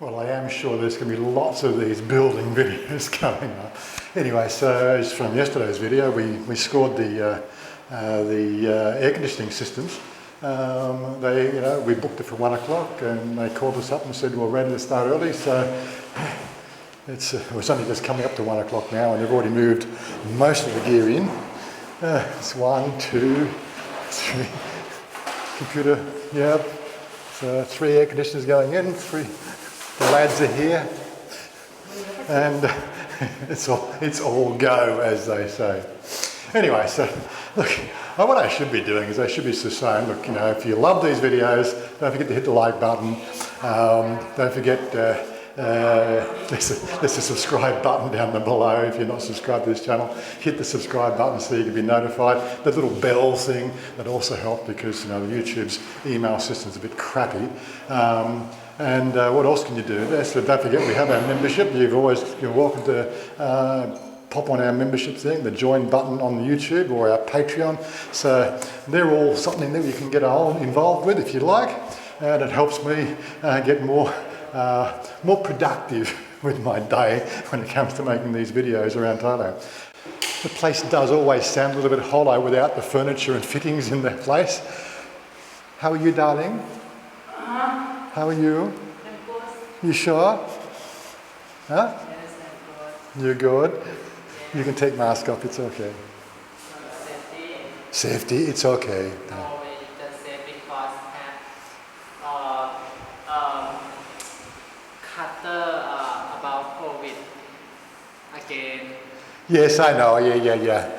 Well, I am sure there's going to be lots of these building videos coming up. Anyway, so as from yesterday's video, we scored the air conditioning systems. We booked it for 1 o'clock, and they called us up and said we're ready to start early. So it's only just coming up to 1 o'clock now, and they've already moved most of the gear in. It's 1, 2, 3. Computer, yeah. So 3 air conditioners going in. 3. The lads are here, and it's all go, as they say. Anyway, so look, what I should be doing is I should be saying, look, if you love these videos, don't forget to hit the like button. Don't forget there's a subscribe button down below. If you're not subscribed to this channel, hit the subscribe button so you can be notified. The little bell thing that also helps because the YouTube's email system's a bit crappy. And what else can you do? So don't forget we have our membership. You're welcome to pop on our membership thing, the join button on the YouTube or our Patreon. So they're all something that you can get involved with if you like, and it helps me get more productive with my day when it comes to making these videos around Thailand. The place does always sound a little bit hollow without the furniture and fittings in the place. How are you, darling? How are you? I'm good. You sure? Huh? Yes, I'm good. You're good? You can take mask off, it's okay. Safety. Safety, it's okay. No, it's just safe because cutter about COVID again. Yes, I know, yeah.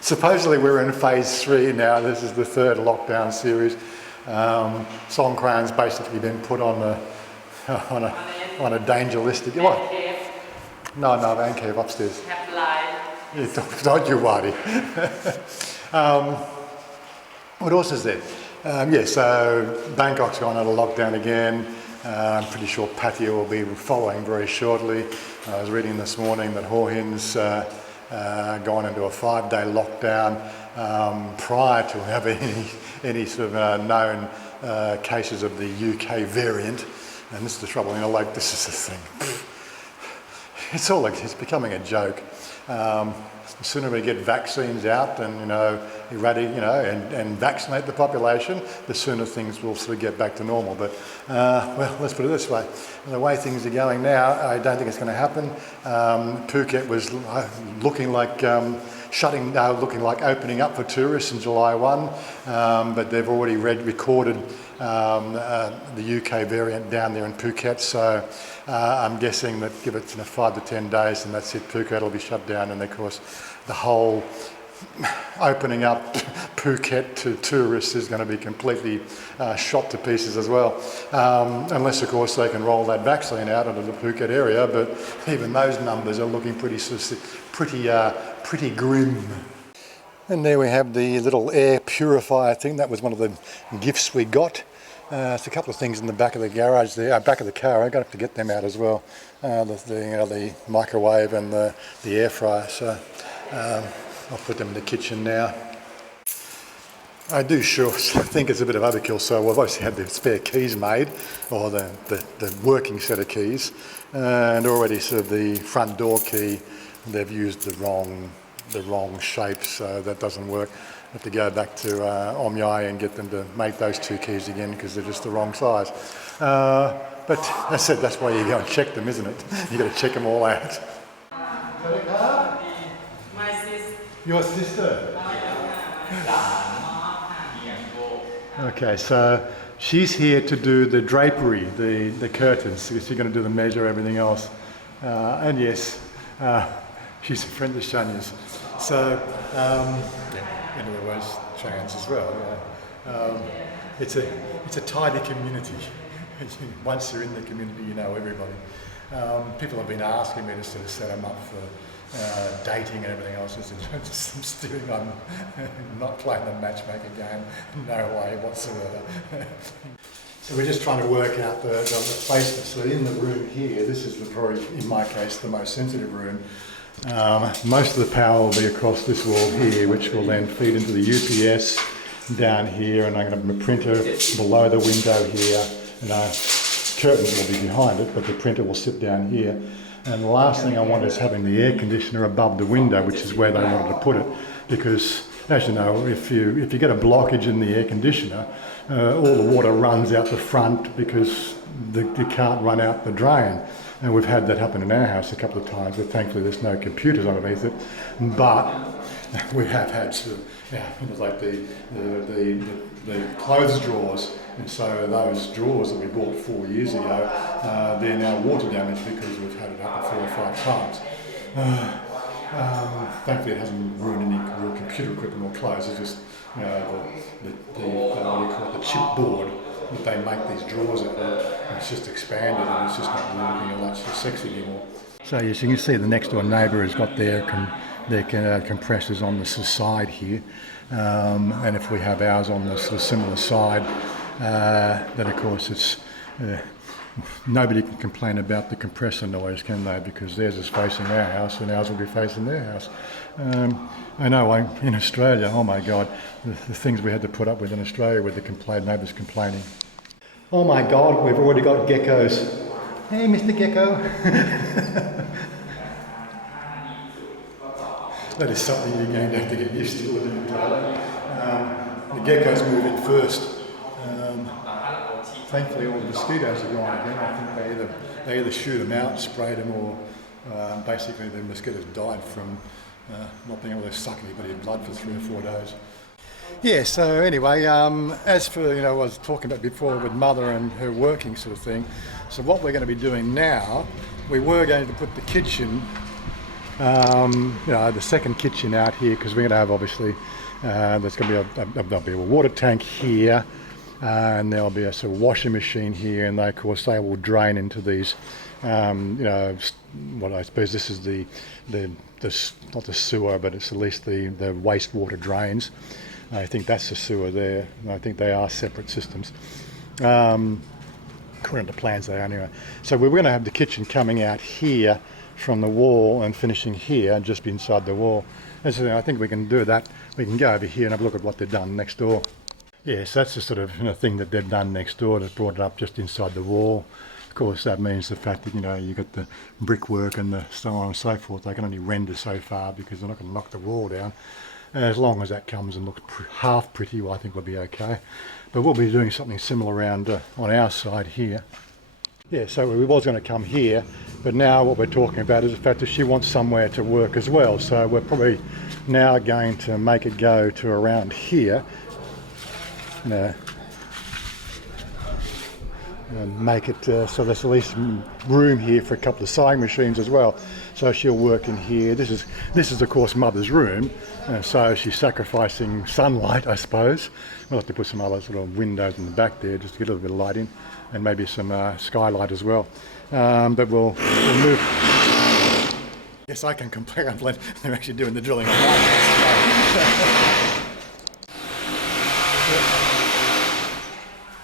Supposedly we're in phase 3 now. This is the 3rd lockdown series. Songkran's basically been put on a danger list. What? No, Van Cave upstairs. Have life. Yeah, don't you worry. What else is there? So Bangkok's gone out of lockdown again. I'm pretty sure Pattaya will be following very shortly. I was reading this morning that Hua Hin's gone into a 5-day lockdown prior to having any sort of known cases of the UK variant. And this is the trouble, this is the thing. It's becoming a joke. The sooner we get vaccines out and and vaccinate the population, the sooner things will sort of get back to normal. But let's put it this way: the way things are going now, I don't think it's going to happen. Phuket was looking like opening up for tourists in July 1, but they've already recorded the UK variant down there in Phuket. So I'm guessing that give it 5 to 10 days and that's it. Phuket will be shut down, and of course the whole opening up Phuket to tourists is going to be completely shot to pieces as well. Unless of course they can roll that vaccine out into the Phuket area, but even those numbers are looking pretty grim. And there we have the little air purifier thing. That was one of the gifts we got. It's a couple of things in the back of the garage there, back of the car. I'm going to have to get them out as well. The microwave and the air fryer. So I'll put them in the kitchen now. I do sure think it's a bit of overkill. So we've obviously had the spare keys made, or the working set of keys, and already sort of the front door key. They've used the wrong shape, so that doesn't work. I have to go back to Omyai and get them to make those 2 keys again because they're just the wrong size. But I said that's why you go and check them, isn't it? You got to check them all out. My sister. Your sister? Okay, so she's here to do the drapery, the curtains. So she's going to do the measure, everything else. And yes, she's a friend of Chanya's. So, in other words, Chanya's as well. Yeah. It's a tidy community. Once you're in the community, you know everybody. People have been asking me to sort of set them up for dating and everything else. I'm steering on not playing the matchmaker game. No way whatsoever. So we're just trying to work out the placement. So in the room here, this is probably, in my case, the most sensitive room. Most of the power will be across this wall here, which will then feed into the UPS down here, and I'm going to have a printer below the window here, and curtains will be behind it, but the printer will sit down here. And the last thing I want is having the air conditioner above the window, which is where they wanted to put it, because as you know, if you get a blockage in the air conditioner, all the water runs out the front because you can't run out the drain. And we've had that happen in our house a couple of times, but thankfully there's no computers underneath it. But we have had sort of, like the clothes drawers, and so those drawers that we bought 4 years ago, they're now water damaged because we've had it happen 4 or 5 times. Thankfully it hasn't ruined any real computer equipment or clothes. It's just the chipboard that they make these drawers out of. It's just expanded and it's just not looking much sexy anymore. So yes, you can see the next door neighbour has got their compressors on the side here, and if we have ours on the sort of similar side, then of course it's nobody can complain about the compressor noise, can they? Because theirs is facing our house and ours will be facing their house. I know in Australia, oh my God, the things we had to put up with in Australia with the neighbours complaining. Oh my God, we've already got geckos. Hey, Mr. Gecko. That is something you're going to have to get used to living in Thailand. The geckos move in first. Thankfully all the mosquitoes are gone again. I think they either shoot them out, spray them, or basically the mosquitoes died from not being able to suck anybody's blood for 3 or 4 days. Yeah, so anyway, as for, I was talking about before with Mother and her working sort of thing, so what we're going to be doing now, we were going to put the kitchen, the second kitchen out here, because we're going to have obviously, there's going to be there'll be a water tank here, and there'll be a sort of washing machine here, and of course they will drain into these, what I suppose this is the not the sewer, but it's at least the wastewater drains. I think that's the sewer there. I think they are separate systems. According to plans they are anyway. So we're going to have the kitchen coming out here from the wall and finishing here, just inside the wall. And so I think we can do that. We can go over here and have a look at what they've done next door. Yes, that's the sort of thing that they've done next door. They've brought it up just inside the wall. Of course, that means the fact that you got the brickwork and the so on and so forth. They can only render so far because they're not going to knock the wall down. And as long as that comes and looks half pretty, well, I think we'll be okay. But we'll be doing something similar around on our side here. Yeah, so we was going to come here, but now what we're talking about is the fact that she wants somewhere to work as well. So we're probably now going to make it go to around here. And make it so there's at least room here for a couple of sewing machines as well. So she'll work in here. This is of course Mother's room, so she's sacrificing sunlight, I suppose. We'll have to put some other sort of windows in the back there just to get a little bit of light in, and maybe some skylight as well. But we'll move. Yes, I can compare. They're actually doing the drilling on mine.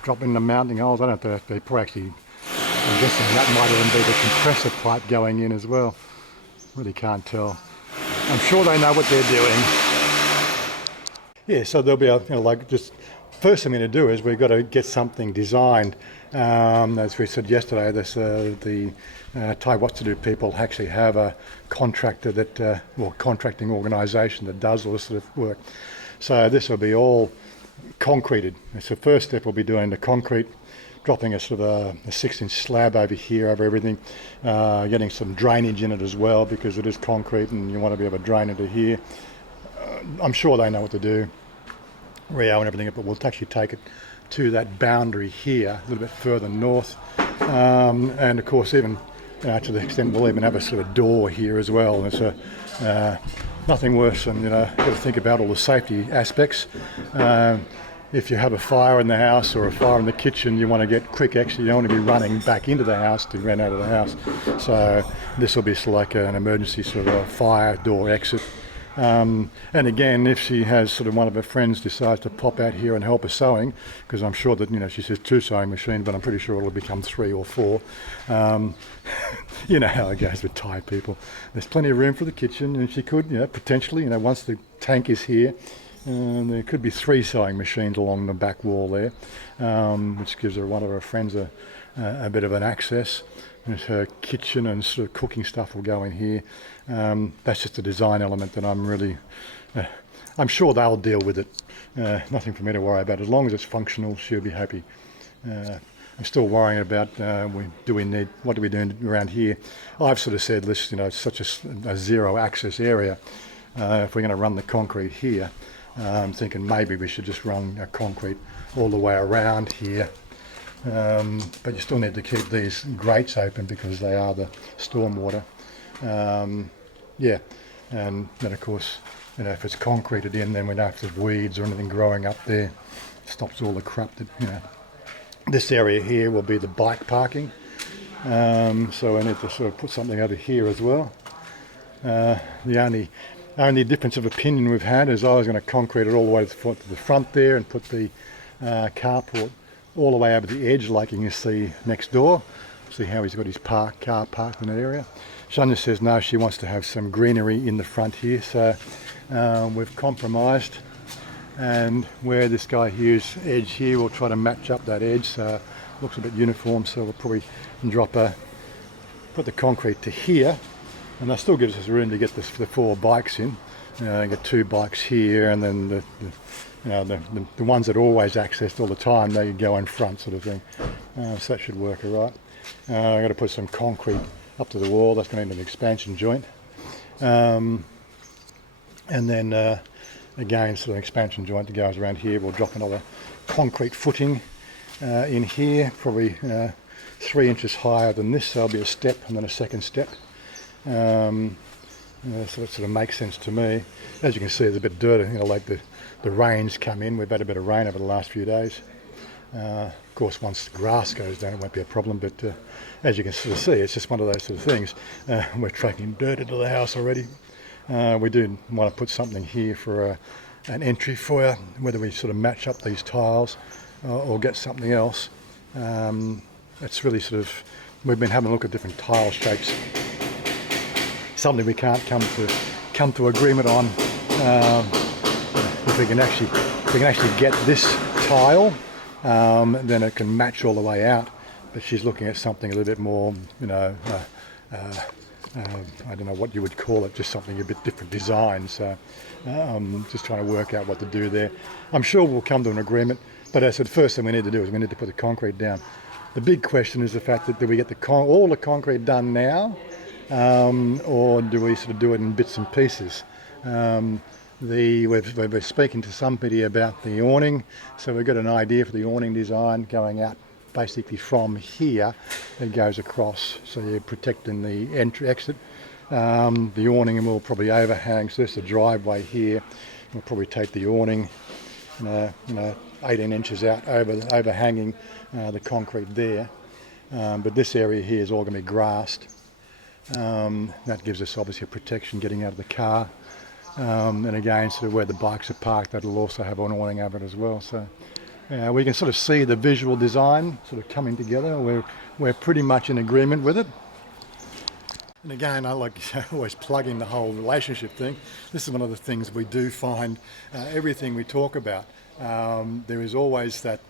Dropping the mounting holes. I don't know if they probably actually, I'm guessing that might even be the compressor pipe going in as well. Really can't tell. I'm sure they know what they're doing. Yeah, so there'll be just first thing I'm going to do is we've got to get something designed. As we said yesterday, the Thai What To Do people actually have a contractor that, contracting organisation that does all this sort of work. So this will be all concreted. So first step we'll be doing the concrete, dropping a sort of a 6-inch slab over here over everything, getting some drainage in it as well because it is concrete and you want to be able to drain into here. I'm sure they know what to do, Rio and everything, but we'll actually take it to that boundary here a little bit further north, and of course even to the extent we'll even have a sort of door here as well. And it's nothing worse than, got to think about all the safety aspects. If you have a fire in the house or a fire in the kitchen, you want to get quick exit. You don't want to be running back into the house to run out of the house. So this will be sort of like an emergency sort of a fire door exit. And again, if she has sort of one of her friends decides to pop out here and help her sewing, because I'm sure that, she says 2 sewing machines, but I'm pretty sure it'll become 3 or 4. You know how it goes with Thai people. There's plenty of room for the kitchen, and she could, potentially, once the tank is here, And there could be 3 sewing machines along the back wall there, which gives one of her friends a bit of an access. And her kitchen and sort of cooking stuff will go in here. That's just a design element that I'm sure they'll deal with it. Nothing for me to worry about. As long as it's functional, she'll be happy. I'm still worrying about what do we do around here. I've sort of said, listen, it's such a zero access area. If we're going to run the concrete here, I'm thinking maybe we should just run concrete all the way around here. But you still need to keep these grates open because they are the stormwater. Yeah, and then of course, if it's concreted in, then we don't have to have weeds or anything growing up there. Stops all the crap that, This area here will be the bike parking. So I need to sort of put something over here as well. The only difference of opinion we've had is I was going to concrete it all the way to the front there and put the carport all the way over the edge like you can see next door. See how he's got his car parked in that area. Chanya says no, she wants to have some greenery in the front here, so we've compromised, and where this guy here's edge here, we'll try to match up that edge so it looks a bit uniform. So we'll probably put the concrete to here, and that still gives us room to get the 4 bikes in. Get 2 bikes here, and then the ones that are always accessed all the time, they go in front, sort of thing. So that should work all right. I've got to put some concrete up to the wall. That's going to need an expansion joint, and then again, sort of an expansion joint that goes around here. We'll drop another concrete footing in here, probably 3 inches higher than this. So there'll be a step and then a second step. So it sort of makes sense to me. As you can see, there's a bit dirty, like the rain's come in. We've had a bit of rain over the last few days. Of course, once the grass goes down, it won't be a problem, but as you can sort of see, it's just one of those sort of things. We're tracking dirt into the house already. We do want to put something here for an entry foyer, whether we sort of match up these tiles or get something else. It's really sort of, we've been having a look at different tile shapes. Something we can't come to agreement on. If we can actually get this tile, then it can match all the way out. But she's looking at something a little bit more, I don't know what you would call it, just something a bit different design. So just trying to work out what to do there. I'm sure we'll come to an agreement, but as I said, the first thing we need to do is we need to put the concrete down. The big question is the fact that do we get all the concrete done now, or do we sort of do it in bits and pieces? We're speaking to somebody about the awning, so we've got an idea for the awning design going out basically from here. It goes across, so you're protecting the exit. The awning will probably overhang, so there's the driveway here. We'll probably take the awning 18 inches out overhanging the concrete there. But this area here is all going to be grassed. That gives us obviously a protection getting out of the car. And again, sort of where the bikes are parked, that'll also have an awning over it as well. So we can sort of see the visual design sort of coming together. We're pretty much in agreement with it. And again, I like always plugging the whole relationship thing. This is one of the things we do find, everything we talk about, there is always that,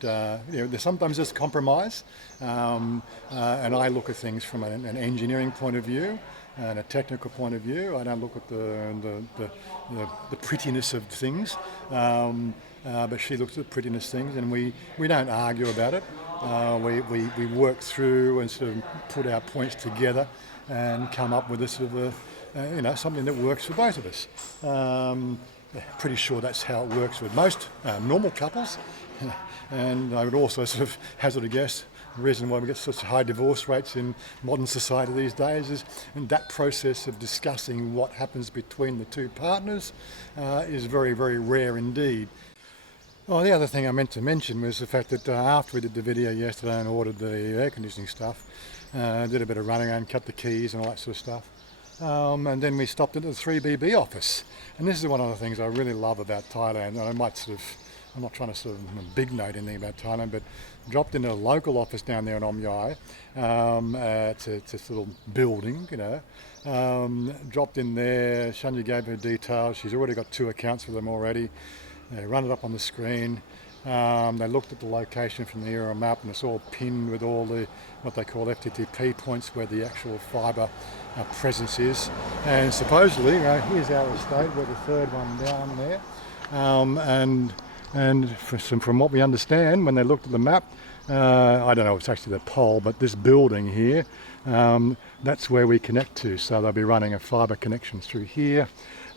sometimes there's compromise, and I look at things from an engineering point of view and a technical point of view. I don't look at the prettiness of things, but she looks at the prettiness of things, and we don't argue about it. We work through and sort of put our points together and come up with a sort of something that works for both of us. Pretty sure that's how it works with most normal couples, and I would also sort of hazard a guess the reason why we get such high divorce rates in modern society these days is that process of discussing what happens between the two partners is very, very rare indeed. Well, the other thing I meant to mention was the fact that after we did the video yesterday and ordered the air conditioning stuff, did a bit of running around, cut the keys and all that sort of stuff. And then we stopped at the 3BB office. And this is one of the things I really love about Thailand. And I'm not trying to sort of big note anything about Thailand, but dropped into a local office down there in Omyai. It's a little building, dropped in there. Chanya gave her details. She's already got 2 accounts for them already. They run it up on the screen. They looked at the location from the aerial map, and it's all pinned with all the what they call FTTP points where the actual fibre presence is. And supposedly, here's our estate, we're the third one down there. And from what we understand, when they looked at the map, I don't know if it's actually the pole, but this building here, that's where we connect to. So they'll be running a fibre connection through here,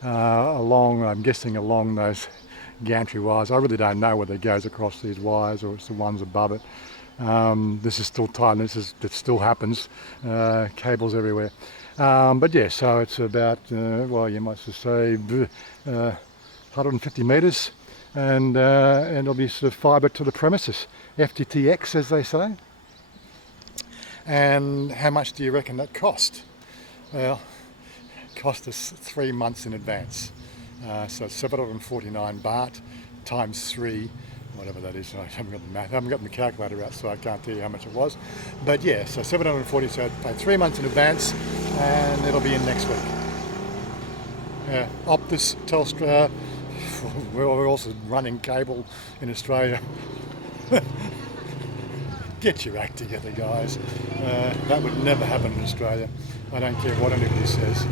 along, I'm guessing along those gantry wires. I really don't know whether it goes across these wires or it's the ones above it. This is still Thailand, it still happens, cables everywhere. But yeah, so it's about, well, you might just say 150 metres, and it'll be sort of fibre to the premises, FTTX as they say. And how much do you reckon that cost? Well, it cost us 3 months in advance. So 749 baht times 3, whatever that is. I haven't got the math. I haven't got the calculator out, so I can't tell you how much it was. But yeah, so 740. So I paid 3 months in advance, and it'll be in next week. Optus, Telstra. We're also running cable in Australia. Get your act together, guys. That would never happen in Australia. I don't care what anybody says.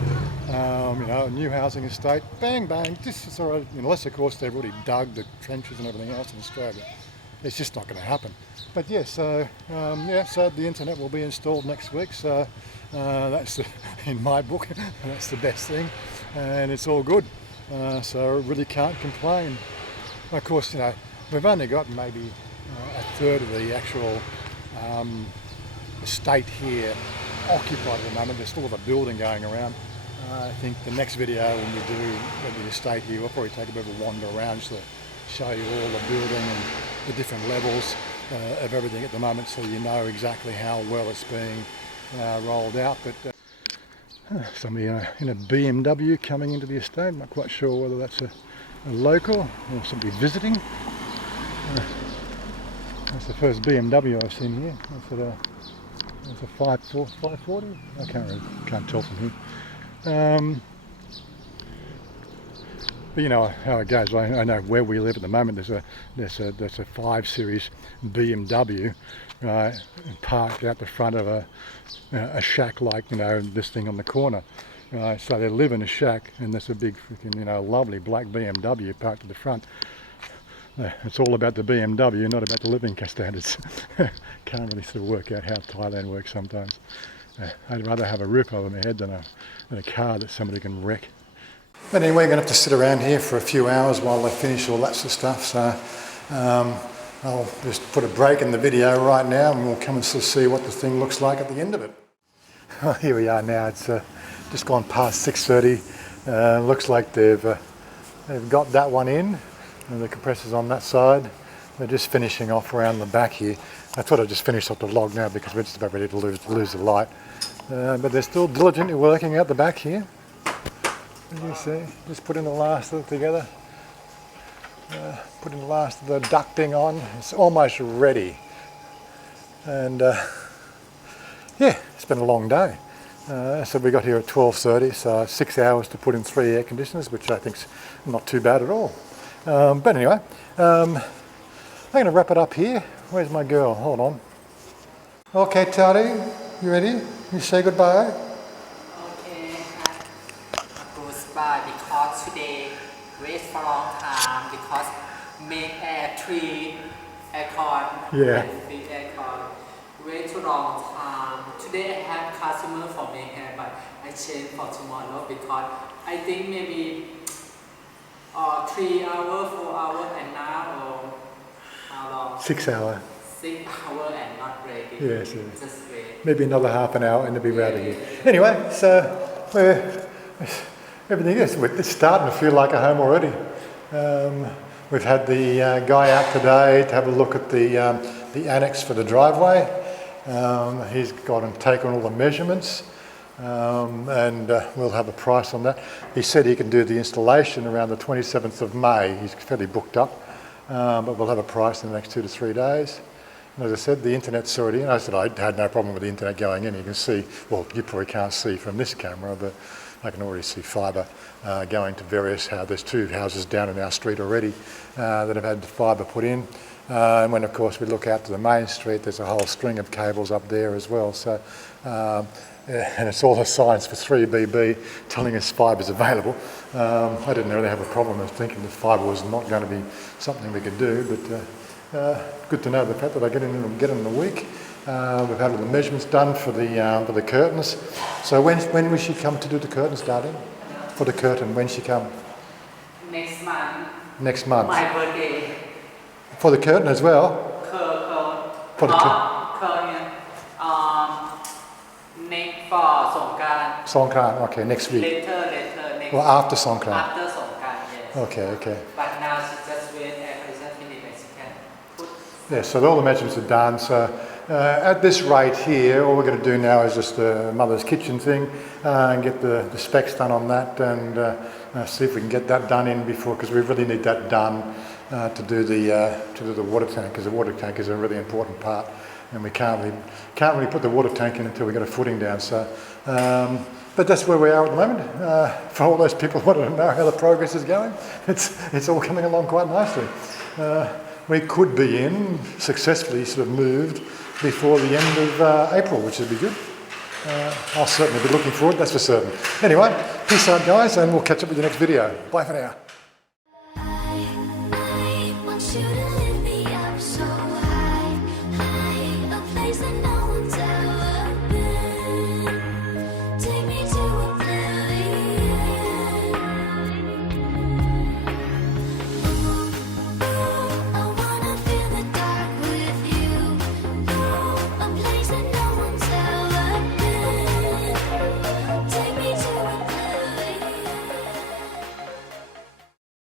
A new housing estate, bang, bang, this is all right. Unless, of course, they've already dug the trenches and everything else in Australia. It's just not going to happen. But yeah, so the internet will be installed next week. So that's, in my book, that's the best thing. And it's all good. So I really can't complain. Of course, we've only got maybe a third of the actual estate here occupied at the moment. There's still a building going around. I think the next video when we do the estate here, we'll probably take a bit of a wander around just to show you all the building and the different levels of everything at the moment, so you know exactly how well it's being rolled out. But somebody in a BMW coming into the estate. I'm not quite sure whether that's a local or somebody visiting. That's the first BMW I've seen here. That's a 540. I can't tell from here. But you know how it goes. I know where we live at the moment. There's a 5 Series BMW, right, parked out the front of a shack like this thing on the corner. Right, so they live in a shack, and there's a big freaking lovely black BMW parked at the front. It's all about the BMW, not about the living standards. Can't really sort of work out how Thailand works sometimes. I'd rather have a roof over my head than a car that somebody can wreck. But anyway, we're going to have to sit around here for a few hours while they finish all that sort of stuff. So I'll just put a break in the video right now, and we'll come and sort of see what the thing looks like at the end of it. Well, here we are now. It's just gone past 6:30. Looks like they've got that one in, and the compressor's on that side. They're just finishing off around the back here. I thought I'd just finish off the vlog now because we're just about ready to lose the light. But they're still diligently working out the back here. As you see, just putting the last of it together. Putting the last of the ducting on. It's almost ready. And yeah, it's been a long day. So we got here at 12:30, so 6 hours to put in 3 air conditioners, which I think's not too bad at all. But anyway, I'm going to wrap it up here. Where's my girl? Hold on. Okay, Tari, you ready? You say goodbye? Okay, goodbye, because today wait for a long time because make air 3 aircon. Yeah. 3 aircon. Wait too long time. Today I have customer for make hair, but I change for tomorrow because I think maybe 3 hours, 4 hours, and now or how long? 6 hours. 6 hours and not ready. Yes, Just wait. maybe another half an hour and it'll be ready again. Anyway, so everything is. It's starting to feel like a home already. We've had the guy out today to have a look at the annex for the driveway. He's gone and taken all the measurements, and we'll have a price on that. He said he can do the installation around the 27th of May. He's fairly booked up, but we'll have a price in the next 2 to 3 days. And as I said, the internet's already in. I said I had no problem with the internet going in. You can see, well, you probably can't see from this camera, but I can already see fibre going to various houses. There's 2 houses down in our street already that have had fibre put in. And when of course we look out to the main street, there's a whole string of cables up there as well. So, and it's all the signs for 3BB telling us fibre is available. I didn't really have a problem with thinking that fibre was not going to be something we could do, but good to know the fact that I get in a week. We've had all the measurements done for the curtains. So when will she come to do the curtains, darling? For the curtain, when she come? Next month. Next month. My birthday. For the curtain as well? For the curtain. Next for Songkran. Songkran, okay, next week. Later, next. Well, after Songkran. After Songkran, yes. Okay. But now she just wait and finish and she can put. Yeah, so all the measurements are done. So at this rate here, all we're going to do now is just the mother's kitchen thing and get the specs done on that, and see if we can get that done in before, because we really need that done to do the water tank, because the water tank is a really important part, and we can't really put the water tank in until we get a footing down. So, but that's where we are at the moment. For all those people who want to know how the progress is going, it's all coming along quite nicely. We could be in successfully sort of moved before the end of April, which would be good. I'll certainly be looking forward, that's for certain. Anyway, peace out guys, and we'll catch up with the next video. Bye for now.